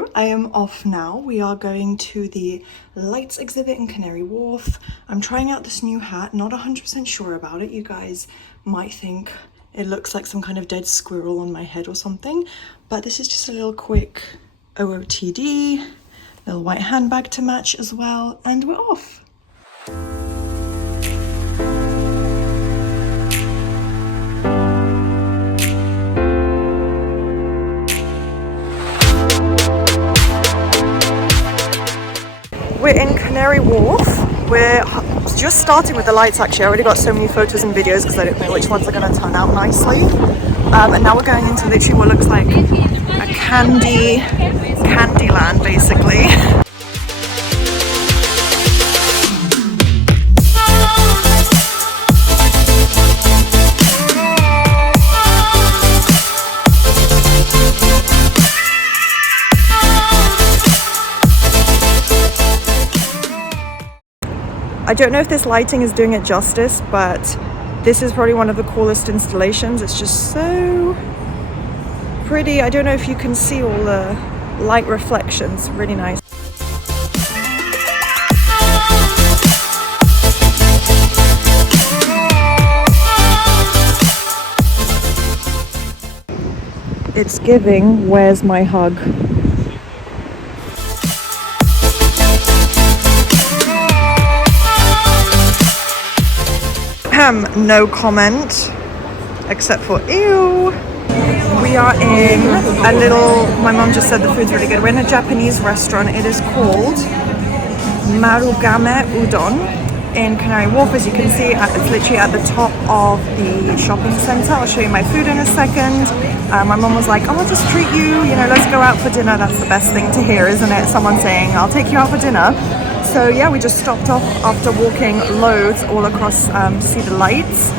So I am off now. We are going to the lights exhibit in Canary Wharf. I'm trying out this new hat, not 100% sure about it. You guys might think it looks like some kind of dead squirrel on my head or something, but this is just a little quick OOTD, little white handbag to match as well, and we're off. We're in Canary Wharf. We're just starting with the lights actually. I already got so many photos and videos because I don't know which ones are going to turn out nicely. And now we're going into literally what looks like a candy land basically. I don't know if this lighting is doing it justice, but this is probably one of the coolest installations. It's just so pretty. I don't know if you can see all the light reflections. Really nice. It's giving, where's my hug? No comment, except for ew. We are in a little, my mom just said the food's really good. We're in a Japanese restaurant. It is called Marugame Udon in Canary Wharf. As you can see, it's literally at the top of the shopping center. I'll show you my food in a second. My mom was like, oh, I'll just treat you, let's go out for dinner. That's the best thing to hear, isn't it? Someone saying, I'll take you out for dinner. So yeah, we just stopped off after walking loads all across to see the lights.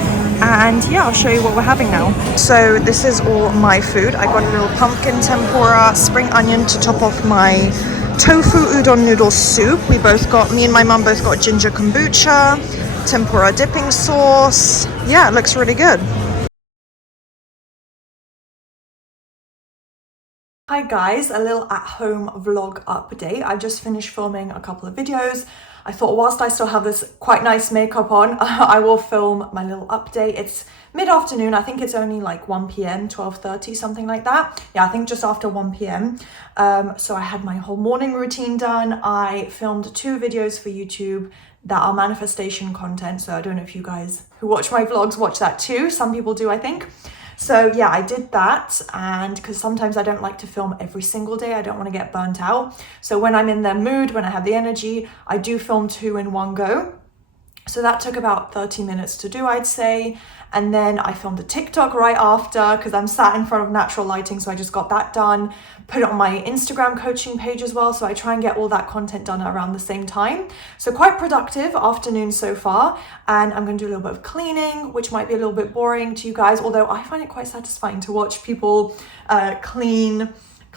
And yeah, I'll show you what we're having now. So this is all my food. I got a little pumpkin tempura, spring onion to top off my tofu udon noodle soup. Me and my mum both got ginger kombucha, tempura dipping sauce. Yeah, it looks really good. Hi guys, a little at-home vlog update. I just finished filming a couple of videos. I thought whilst I still have this quite nice makeup on, I will film my little update. It's mid-afternoon. I think it's only like 1 p.m, 12:30, something like that. Yeah, I think just after 1 p.m. So I had my whole morning routine done. I filmed 2 videos for YouTube that are manifestation content. So I don't know if you guys who watch my vlogs watch that too. Some people do, I think. So yeah, I did that, and because sometimes I don't like to film every single day, I don't want to get burnt out. So when I'm in the mood, when I have the energy, I do film 2 in one go. So that took about 30 minutes to do, I'd say. And then I filmed a TikTok right after because I'm sat in front of natural lighting. So I just got that done, put it on my Instagram coaching page as well. So I try and get all that content done around the same time. So quite productive afternoon so far. And I'm going to do a little bit of cleaning, which might be a little bit boring to you guys. Although I find it quite satisfying to watch people clean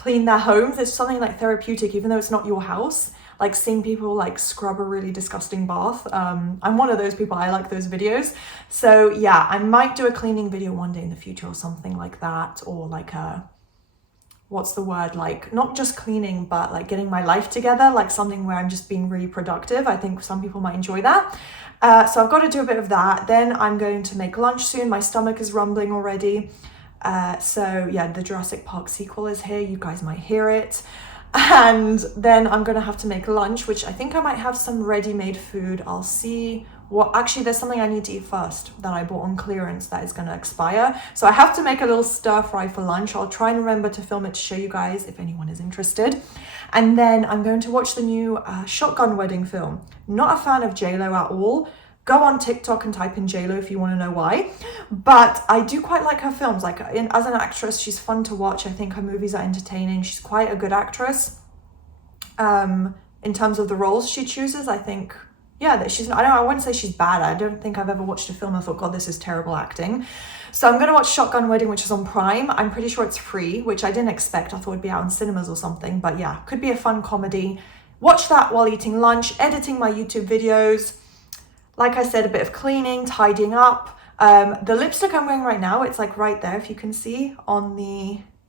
their homes. There's something like therapeutic, even though it's not your house. Like seeing people like scrub a really disgusting bath. I'm one of those people, I like those videos. So yeah, I might do a cleaning video one day in the future or something like that. Or like what's the word? Like not just cleaning, but like getting my life together, like something where I'm just being really productive. I think some people might enjoy that. So I've got to do a bit of that. Then I'm going to make lunch soon. My stomach is rumbling already. So yeah, the Jurassic Park sequel is here. You guys might hear it. And then I'm going to have to make lunch, which I think I might have some ready-made food. I'll see what, actually there's something I need to eat first that I bought on clearance that is going to expire. So I have to make a little stir fry for lunch. I'll try and remember to film it to show you guys if anyone is interested. And then I'm going to watch the new Shotgun Wedding film. Not a fan of JLo at all. Go on TikTok and type in JLo if you want to know why. But I do quite like her films. Like as an actress, she's fun to watch. I think her movies are entertaining. She's quite a good actress. In terms of the roles she chooses, I think, yeah, that she's, I wouldn't say she's bad. I don't think I've ever watched a film and thought, God, this is terrible acting. So I'm going to watch Shotgun Wedding, which is on Prime. I'm pretty sure it's free, which I didn't expect. I thought it'd be out in cinemas or something. But yeah, could be a fun comedy. Watch that while eating lunch, editing my YouTube videos. Like I said, a bit of cleaning, tidying up. The lipstick I'm wearing right now, it's like right there, if you can see on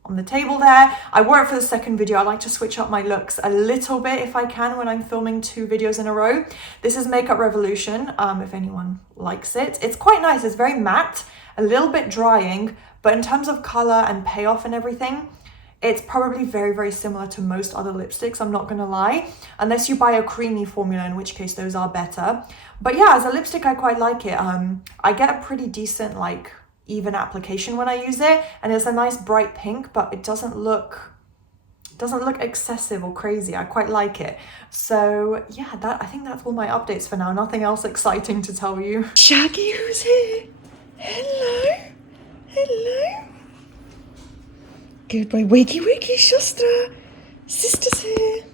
on the table there. I wore it for the second video. I like to switch up my looks a little bit if I can when I'm filming 2 videos in a row. This is Makeup Revolution, if anyone likes it. It's quite nice. It's very matte, a little bit drying, but in terms of color and payoff and everything, it's probably very, very similar to most other lipsticks, I'm not gonna lie, unless you buy a creamy formula, in which case those are better. But yeah, as a lipstick, I quite like it. I get a pretty decent, like, even application when I use it, and it's a nice bright pink, but it doesn't look excessive or crazy. I quite like it. So yeah, I think that's all my updates for now. Nothing else exciting to tell you. Shaggy, who's here? Hello. Hello. Good boy. Wakey, wakey, Shasta. Sister's here.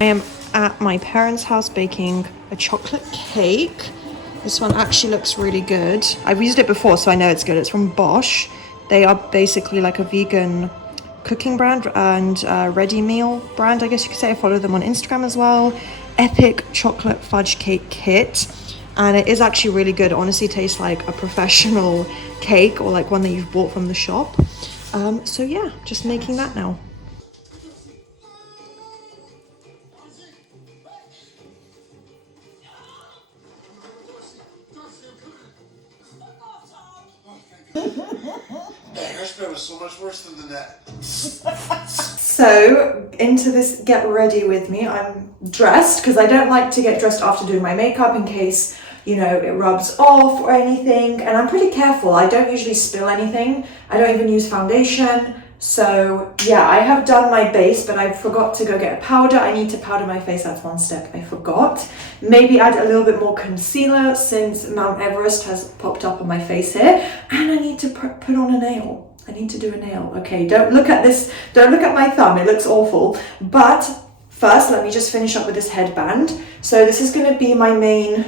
I am at my parents' house baking a chocolate cake. This one actually looks really good. I've used it before, so I know it's good. It's from Bosch. They are basically like a vegan cooking brand and ready meal brand, I guess you could say. I follow them on Instagram as well. Epic chocolate fudge cake kit. And it is actually really good. It honestly tastes like a professional cake, or like one that you've bought from the shop. So yeah, just making that now. Hairspray was so much worse than the net. So into this get ready with me. I'm dressed because I don't like to get dressed after doing my makeup in case, you know, it rubs off or anything. And I'm pretty careful. I don't usually spill anything. I don't even use foundation. So yeah, I have done my base, but I forgot to go get a powder. I need to powder my face. That's one step I forgot. Maybe add a little bit more concealer since Mount Everest has popped up on my face here. And I need to put on a nail. I need to do a nail. Okay, don't look at this. Don't look at my thumb. It looks awful. But first, let me just finish up with this headband. So this is going to be my main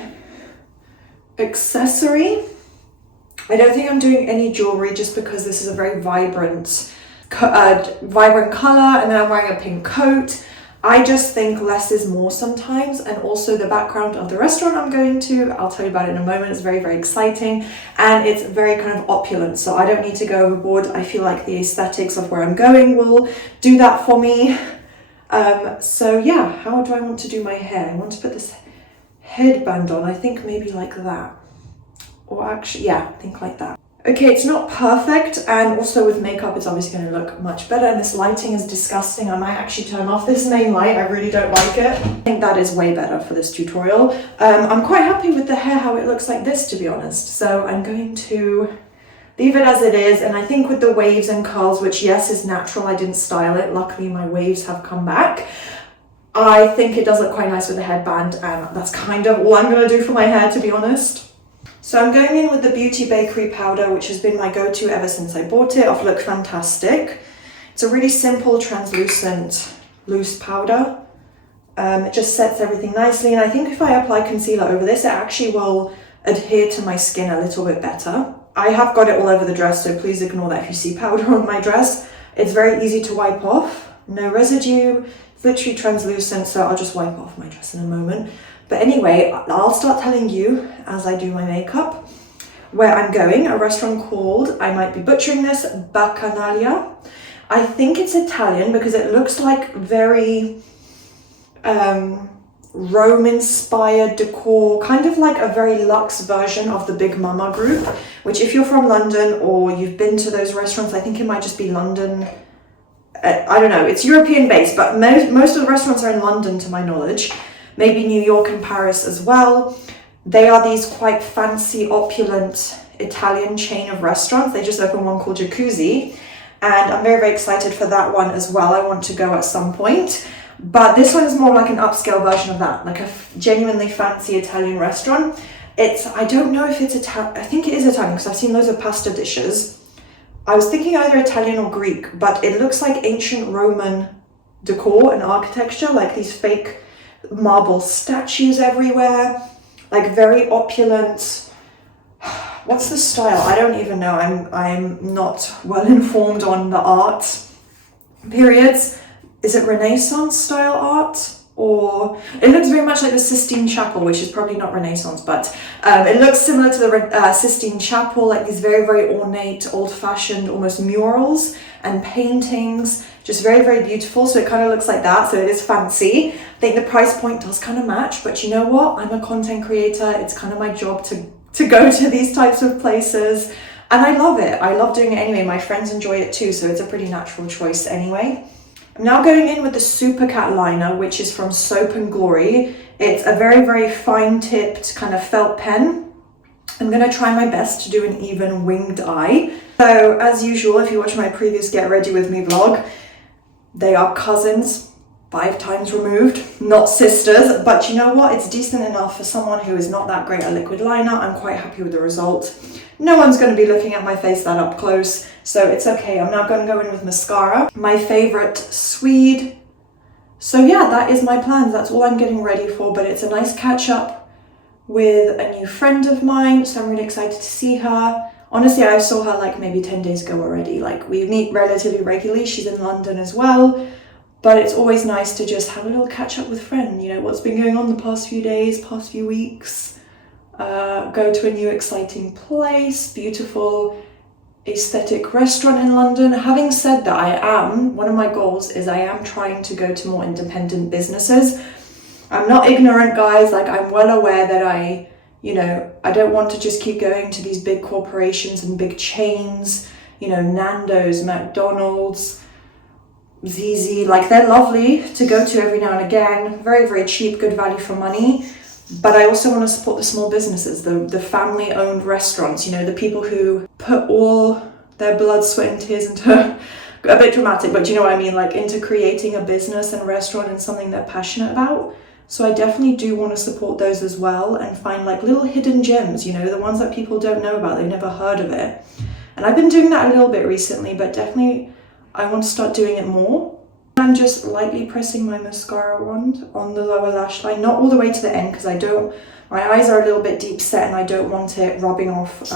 accessory. I don't think I'm doing any jewelry just because this is a very vibrant color, and then I'm wearing a pink coat. I just think less is more sometimes. And also the background of the restaurant I'm going to, I'll tell you about it in a moment, it's very, very exciting, and it's very kind of opulent, so I don't need to go overboard. I feel like the aesthetics of where I'm going will do that for me. So yeah, how do I want to do my hair? I want to put this headband on, I think maybe like that, or actually, yeah, I think like that. Okay, it's not perfect, and also with makeup it's obviously going to look much better, and this lighting is disgusting. I might actually turn off this main light. I really don't like it. I think that is way better for this tutorial. I'm quite happy with the hair, how it looks like this, to be honest. So I'm going to leave it as it is, and I think with the waves and curls, which yes is natural, I didn't style it, luckily my waves have come back, I think it does look quite nice with the headband, and that's kind of all I'm going to do for my hair, to be honest. So I'm going in with the Beauty Bakery powder, which has been my go-to ever since I bought it, of Look Fantastic. It's a really simple, translucent, loose powder. It just sets everything nicely, and I think if I apply concealer over this, it actually will adhere to my skin a little bit better. I have got it all over the dress, so please ignore that if you see powder on my dress. It's very easy to wipe off, no residue, it's literally translucent, so I'll just wipe off my dress in a moment. But anyway, I'll start telling you as I do my makeup where I'm going. A restaurant called, I might be butchering this, Bacchanalia. I think it's Italian because it looks like very Rome-inspired decor, kind of like a very luxe version of the Big Mama group, which if you're from London or you've been to those restaurants, I think it might just be London. I don't know, it's European based, but most of the restaurants are in London to my knowledge. Maybe New York and Paris as well. They are these quite fancy, opulent Italian chain of restaurants. They just opened one called Jacuzzi, and I'm very, very excited for that one as well. I want to go at some point. But this one is more like an upscale version of that, like a genuinely fancy Italian restaurant. I don't know if it's Italian, I think it is Italian because I've seen loads of pasta dishes. I was thinking either Italian or Greek, but it looks like ancient Roman decor and architecture, like these fake marble statues everywhere, like very opulent. What's the style? I don't even know. I'm not well informed on the art periods. Is it Renaissance style art? Or it looks very much like the Sistine Chapel, which is probably not Renaissance, but it looks similar to the Sistine Chapel, like these very, very ornate, old-fashioned, almost murals. and paintings, just very, very beautiful. So it kind of looks like that, so it is fancy. I think the price point does kind of match, but you know what? I'm a content creator. It's kind of my job to go to these types of places, and I love it. I love doing it anyway. My friends enjoy it too, so it's a pretty natural choice anyway. I'm now going in with the Super Cat liner, which is from Soap and Glory. It's a very, very fine tipped kind of felt pen. I'm going to try my best to do an even winged eye. So as usual, if you watch my previous Get Ready With Me vlog, they are cousins, 5 times removed, not sisters, but you know what? It's decent enough for someone who is not that great at liquid liner. I'm quite happy with the result. No one's going to be looking at my face that up close, so it's okay. I'm now going to go in with mascara, my favorite Swede. So yeah, that is my plans. That's all I'm getting ready for, but it's a nice catch up with a new friend of mine, so I'm really excited to see her. Honestly, I saw her like maybe 10 days ago already. Like, we meet relatively regularly. She's in London as well, but it's always nice to just have a little catch up with friend. You know, what's been going on the past few days, past few weeks. Go to a new exciting place, beautiful aesthetic restaurant in London. Having said that, one of my goals is I am trying to go to more independent businesses. I'm not ignorant, guys. Like, I'm well aware that I don't want to just keep going to these big corporations and big chains, you know, Nando's, McDonald's, ZZ, like, they're lovely to go to every now and again, very, very cheap, good value for money. But I also want to support the small businesses, the family-owned restaurants, you know, the people who put all their blood, sweat and tears into, a bit dramatic, but you know what I mean, like into creating a business and restaurant and something they're passionate about. So I definitely do want to support those as well and find like little hidden gems, you know, the ones that people don't know about, they've never heard of it. And I've been doing that a little bit recently, but definitely I want to start doing it more. I'm just lightly pressing my mascara wand on the lower lash line, not all the way to the end, because my eyes are a little bit deep set and I don't want it rubbing off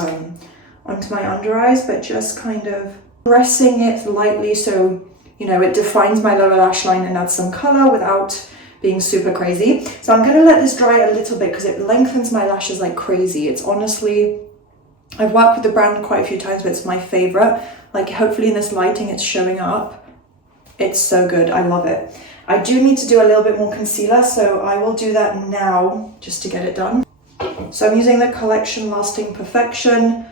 onto my under eyes, but just kind of pressing it lightly so, you know, it defines my lower lash line and adds some color without being super crazy. So I'm going to let this dry a little bit because it lengthens my lashes like crazy. It's honestly, I've worked with the brand quite a few times, but it's my favorite. Like, hopefully in this lighting it's showing up. It's so good. I love it. I do need to do a little bit more concealer, so I will do that now just to get it done. So I'm using the Collection Lasting Perfection.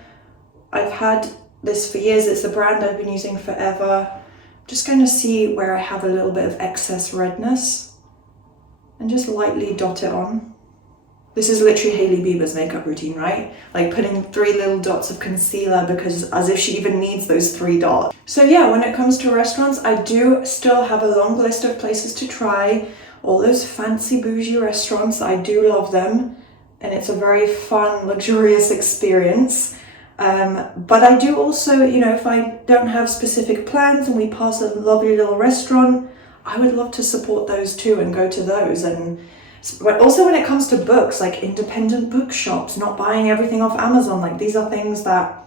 I've had this for years. It's the brand I've been using forever. I'm just going to see where I have a little bit of excess redness and just lightly dot it on. This is literally Hailey Bieber's makeup routine, right? Like putting 3 little dots of concealer because as if she even needs those 3 dots. So yeah, when it comes to restaurants, I do still have a long list of places to try. All those fancy bougie restaurants, I do love them. And it's a very fun, luxurious experience. But I do also, you know, if I don't have specific plans and we pass a lovely little restaurant, I would love to support those too and go to those. But also when it comes to books, like independent bookshops, not buying everything off Amazon, like these are things that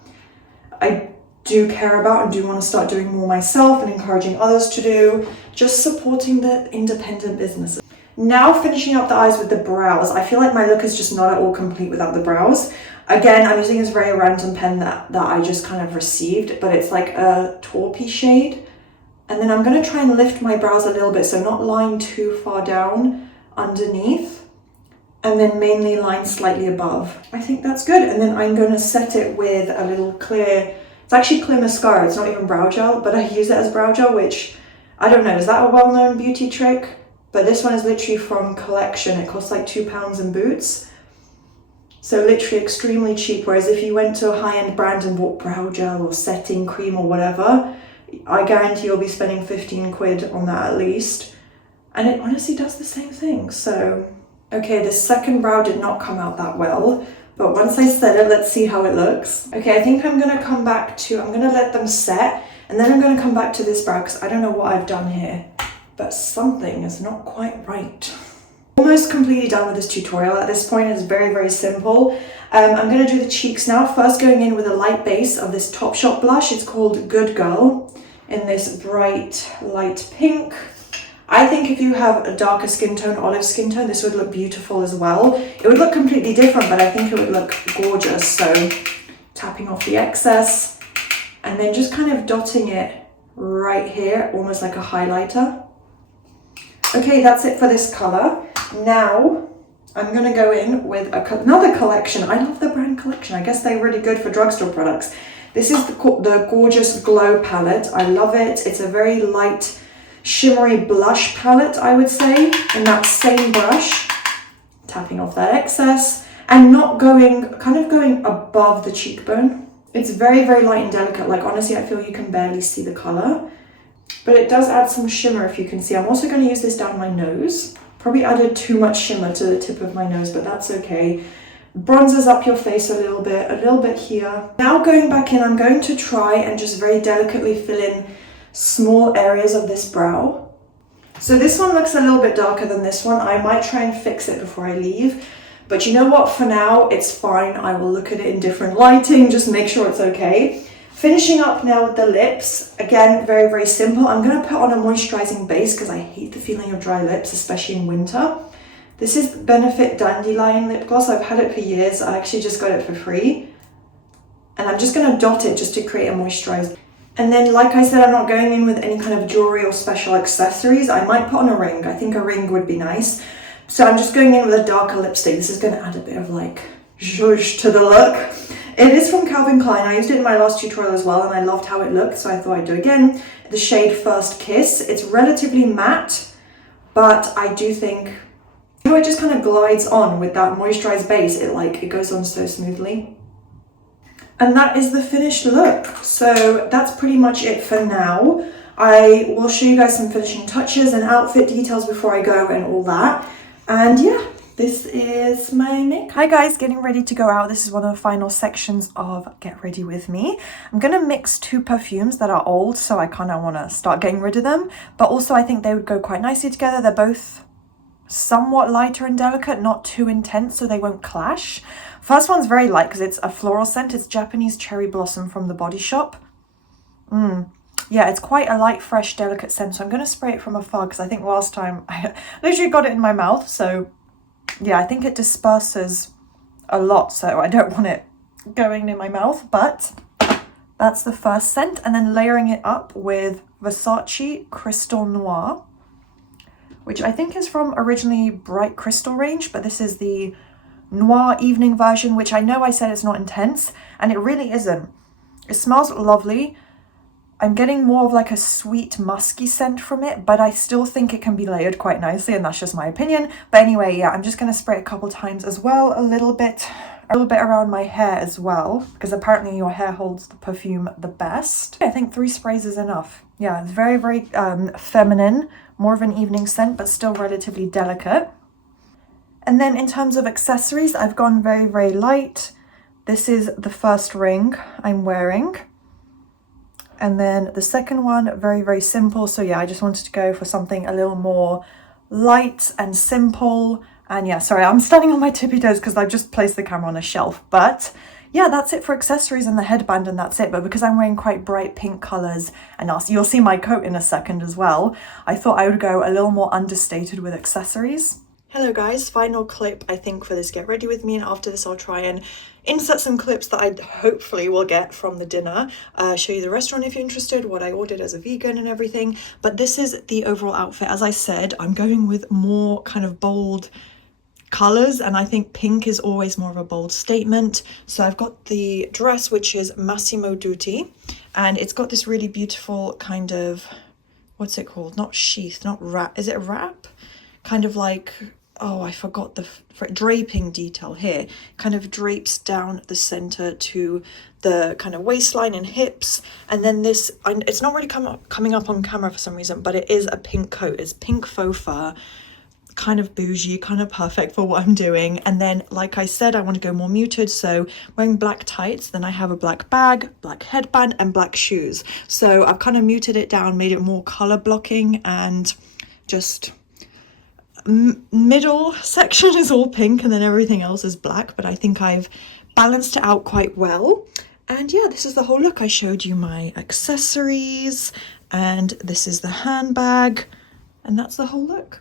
I do care about and do want to start doing more myself and encouraging others to do, just supporting the independent businesses. Now finishing up the eyes with the brows. I feel like my look is just not at all complete without the brows. Again, I'm using this very random pen that I just kind of received, but it's like a taupey shade. And then I'm going to try and lift my brows a little bit, so not line too far down underneath, and then mainly line slightly above. I think that's good. And then I'm going to set it with a little clear, it's actually clear mascara, it's not even brow gel, but I use it as brow gel, which I don't know, is that a well-known beauty trick? But this one is literally from Collection. It costs like £2 in Boots, so literally extremely cheap. Whereas if you went to a high-end brand and bought brow gel or setting cream or whatever, I guarantee you'll be spending 15 quid on that at least. And it honestly does the same thing. So, okay, the second brow did not come out that well, but once I set it, let's see how it looks. Okay, I think I'm gonna let them set, and then I'm gonna come back to this brow, because I don't know what I've done here, but something is not quite right. Almost completely done with this tutorial. At this point, it's very, very simple. I'm gonna do the cheeks now. First going in with a light base of this Topshop blush. It's called Good Girl, in this bright light pink. I think if you have a darker skin tone, olive skin tone, this would look beautiful as well. It would look completely different, but I think it would look gorgeous. So tapping off the excess and then just kind of dotting it right here, almost like a highlighter. Okay, that's it for this color. Now I'm gonna go in with another collection. I love the brand Collection. I guess they're really good for drugstore products. This is the Gorgeous Glow palette. I love it. It's a very light, shimmery blush palette, I would say. And that same brush, tapping off that excess and not going, kind of going above the cheekbone. It's very, very light and delicate. Like, honestly, I feel you can barely see the color, but it does add some shimmer, if you can see. I'm also going to use this down my nose. Probably added too much shimmer to the tip of my nose, but that's okay. Bronzes up your face a little bit here. Now going back in, I'm going to try and just very delicately fill in small areas of this brow. So this one looks a little bit darker than this one. I might try and fix it before I leave. But you know what? For now, it's fine. I will look at it in different lighting, just make sure it's okay. Finishing up now with the lips. Again, very, very simple. I'm going to put on a moisturizing base because I hate the feeling of dry lips, especially in winter. This is Benefit Dandelion lip gloss. I've had it for years. I actually just got it for free. And I'm just going to dot it just to create a moisturizer. And then, like I said, I'm not going in with any kind of jewelry or special accessories. I might put on a ring. I think a ring would be nice. So I'm just going in with a darker lipstick. This is going to add a bit of like zhuzh to the look. It is from Calvin Klein. I used it in my last tutorial as well and I loved how it looked, so I thought I'd do it again. The shade First Kiss. It's relatively matte, but I do think it just kind of glides on with that moisturized base. It goes on so smoothly. And that is the finished look. So that's pretty much it for now. I will show you guys some finishing touches and outfit details before I go and all that. And yeah, this is my makeup. Hi guys, getting ready to go out. This is one of the final sections of Get Ready With Me. I'm gonna mix two perfumes that are old, so I kind of want to start getting rid of them. But also I think they would go quite nicely together. They're both somewhat lighter and delicate, not too intense, so they won't clash. First one's very light because it's a floral scent. It's Japanese Cherry Blossom from the Body Shop. Yeah, it's quite a light, fresh, delicate scent. So I'm going to spray it from afar because I think last time I literally got it in my mouth. So yeah, I think it disperses a lot. So I don't want it going in my mouth. But that's the first scent. And then layering it up with Versace Crystal Noir, which I think is from originally Bright Crystal range. But this is the Noir Evening version, which I know I said it's not intense. And it really isn't. It smells lovely. I'm getting more of like a sweet musky scent from it, but I still think it can be layered quite nicely, and that's just my opinion. But anyway, yeah, I'm just going to spray it a couple times as well, a little bit around my hair as well, because apparently your hair holds the perfume the best. I think 3 sprays is enough. Yeah, it's very, very feminine, more of an evening scent, but still relatively delicate. And then in terms of accessories, I've gone very, very light. This is the first ring I'm wearing. And then the second one, very, very simple. So yeah, I just wanted to go for something a little more light and simple. And yeah, sorry, I'm standing on my tippy toes because I've just placed the camera on a shelf. But yeah, that's it for accessories and the headband, and that's it. But because I'm wearing quite bright pink colours, and you'll see my coat in a second as well, I thought I would go a little more understated with accessories. Hello guys, final clip I think for this Get Ready With Me, and after this I'll try and insert some clips that I hopefully will get from the dinner, show you the restaurant if you're interested, what I ordered as a vegan and everything. But this is the overall outfit. As I said, I'm going with more kind of bold colours, and I think pink is always more of a bold statement. So I've got the dress, which is Massimo Dutti, and it's got this really beautiful kind of, what's it called? Not sheath, not wrap, is it a wrap? Kind of like, oh, I forgot the draping detail here. Kind of drapes down the center to the kind of waistline and hips. And then this, it's not really coming up on camera for some reason, but it is a pink coat. It's pink faux fur, kind of bougie, kind of perfect for what I'm doing. And then, like I said, I want to go more muted, so wearing black tights. Then I have a black bag, black headband, and black shoes. So I've kind of muted it down, made it more color blocking, and just middle section is all pink and then everything else is black, but I think I've balanced it out quite well. And yeah, this is the whole look. I showed you my accessories, and this is the handbag, and that's the whole look.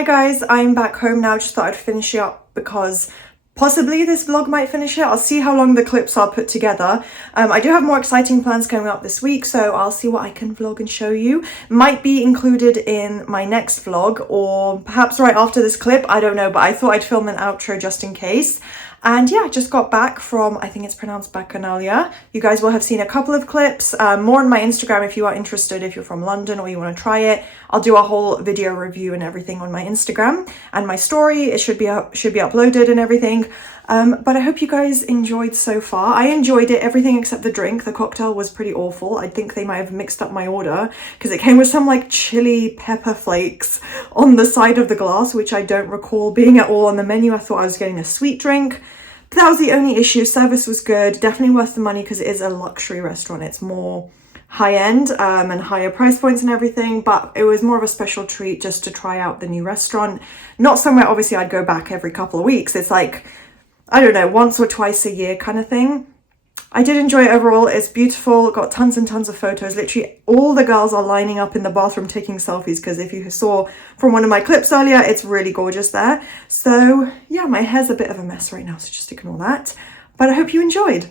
Hi guys, I'm back home now. Just thought I'd finish it up because possibly this vlog might finish it. I'll see how long the clips are put together. I do have more exciting plans coming up this week, so I'll see what I can vlog and show you. Might be included in my next vlog or perhaps right after this clip, I don't know, but I thought I'd film an outro just in case. And yeah, I just got back from, I think it's pronounced Bacchanalia. You guys will have seen a couple of clips, more on my Instagram if you are interested, if you're from London or you want to try it. I'll do a whole video review and everything on my Instagram and my story. It should be uploaded and everything. But I hope you guys enjoyed so far. I enjoyed it, everything except the drink. The cocktail was pretty awful. I think they might have mixed up my order because it came with some like chili pepper flakes on the side of the glass, which I don't recall being at all on the menu. I thought I was getting a sweet drink. But that was the only issue. Service was good, definitely worth the money because it is a luxury restaurant. It's more high-end and higher price points and everything, but it was more of a special treat just to try out the new restaurant. Not somewhere obviously I'd go back every couple of weeks. It's like, I don't know, once or twice a year kind of thing. I did enjoy it overall. It's beautiful, got tons and tons of photos. Literally all the girls are lining up in the bathroom taking selfies because if you saw from one of my clips earlier, it's really gorgeous there. So yeah, my hair's a bit of a mess right now, so just ignore that. But I hope you enjoyed.